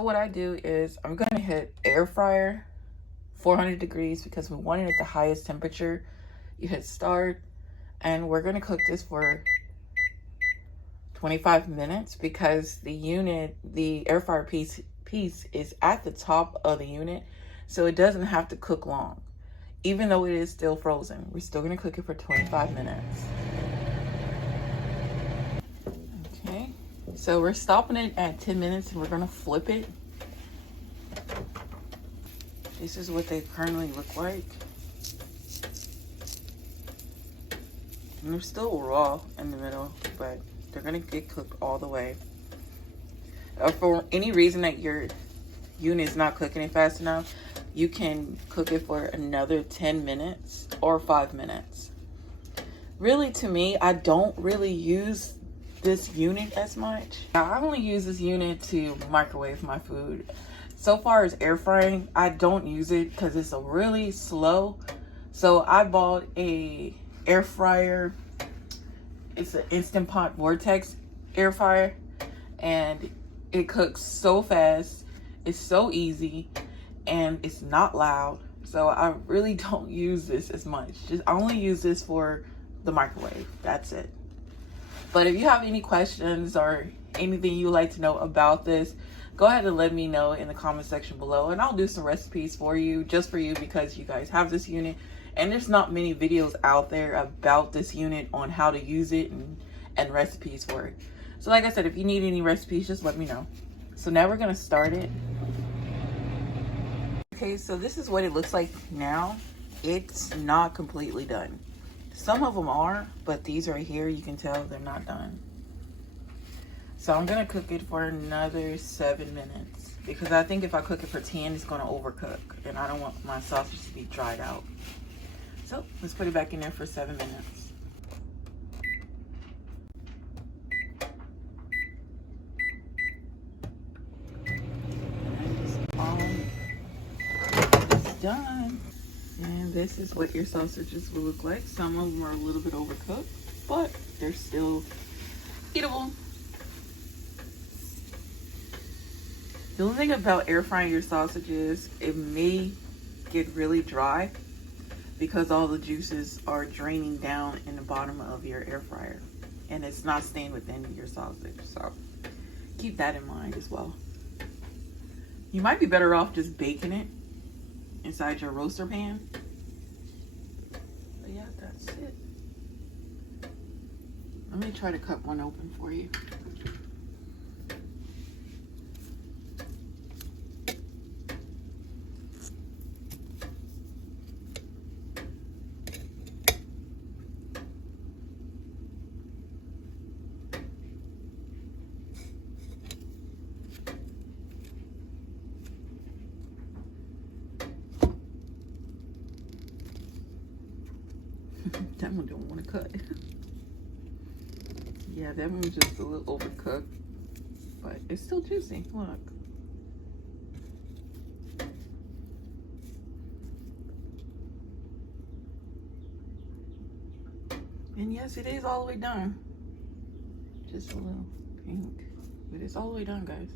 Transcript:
So what I do is I'm going to hit air fryer 400 degrees because we want it at the highest temperature. You hit start, and we're going to cook this for 25 minutes because the air fryer piece is at the top of the unit, so it doesn't have to cook long. Even though it is still frozen, we're still going to cook it for 25 minutes. Okay, so we're stopping it at 10 minutes and we're going to flip it. This is what they currently look like. And they're still raw in the middle, but they're gonna get cooked all the way. For any reason that your unit is not cooking it fast enough, you can cook it for another 10 minutes or 5 minutes. Really, to me, I don't really use this unit as much. Now, I only use this unit to microwave my food. So far as air frying, I don't use it because it's a really slow. So I bought a air fryer. It's an Instant Pot Vortex air fryer, and it cooks so fast. It's so easy, and it's not loud. So I really don't use this as much. I only use this for the microwave. That's it. But if you have any questions or anything you'd like to know about this, go ahead and let me know in the comment section below, and I'll do some recipes for you, just for you, because you guys have this unit. And there's not many videos out there about this unit on how to use it and recipes for it. So like I said, if you need any recipes, just let me know. So now we're gonna start it. Okay, so this is what it looks like now. It's not completely done. Some of them are, but these right here, you can tell they're not done. So I'm gonna cook it for another 7 minutes because I think if I cook it for 10, it's gonna overcook, and I don't want my sausage to be dried out. So let's put it back in there for 7 minutes. It's done. And this is what your sausages will look like. Some of them are a little bit overcooked, but they're still eatable. The only thing about air frying your sausages, it may get really dry because all the juices are draining down in the bottom of your air fryer and it's not staying within your sausage. So keep that in mind as well. You might be better off just baking it inside your roaster pan. But yeah, that's it. Let me try to cut one open for you. That one don't want to cut. Yeah, that one's just a little overcooked, but it's still juicy. Look. And yes, it is all the way done. Just a little pink, but it's all the way done, guys.